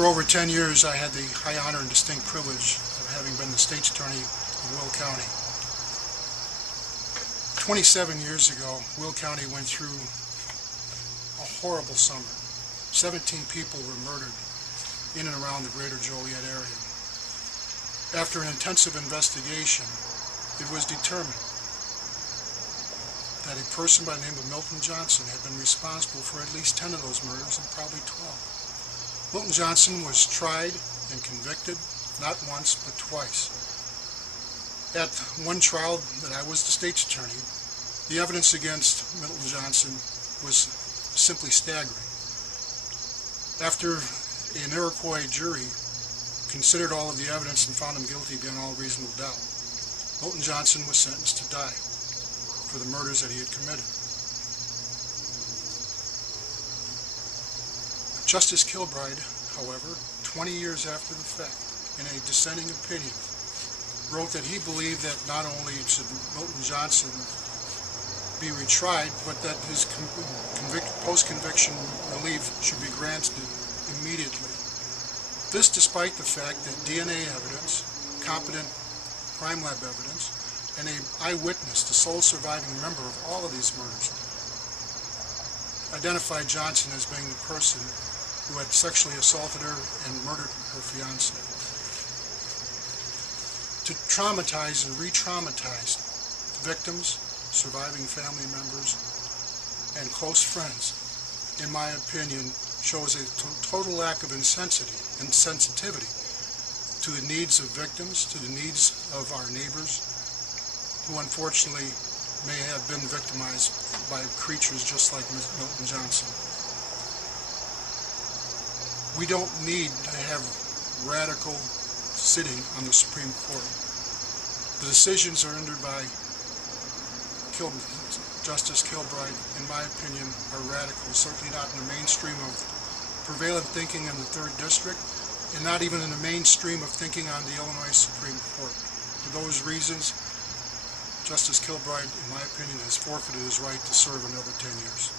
For over 10 years, I had the high honor and distinct privilege of having been the State's Attorney in Will County. 27 years ago, Will County went through a horrible summer. 17 people were murdered in and around the greater Joliet area. After an intensive investigation, it was determined that a person by the name of Milton Johnson had been responsible for at least 10 of those murders and probably 12. Milton Johnson was tried and convicted not once but twice. At one trial that I was the State's Attorney, the evidence against Milton Johnson was simply staggering. After an Iroquois jury considered all of the evidence and found him guilty beyond all reasonable doubt, Milton Johnson was sentenced to die for the murders that he had committed. Justice Kilbride, however, 20 years after the fact, in a dissenting opinion, wrote that he believed that not only should Milton Johnson be retried, but that his post-conviction relief should be granted immediately. This despite the fact that DNA evidence, competent crime lab evidence, and an eyewitness, the sole surviving member of all of these murders, identified Johnson as being the person who had sexually assaulted her and murdered her fiancé. To traumatize and re-traumatize victims, surviving family members, and close friends, in my opinion, shows a total lack of insensitivity to the needs of victims, to the needs of our neighbors, who unfortunately may have been victimized by creatures just like Milton Johnson. We don't need to have radical sitting on the Supreme Court. The decisions are rendered by Justice Kilbride, in my opinion, are radical, certainly not in the mainstream of prevalent thinking in the 3rd District, and not even in the mainstream of thinking on the Illinois Supreme Court. For those reasons, Justice Kilbride, in my opinion, has forfeited his right to serve another 10 years.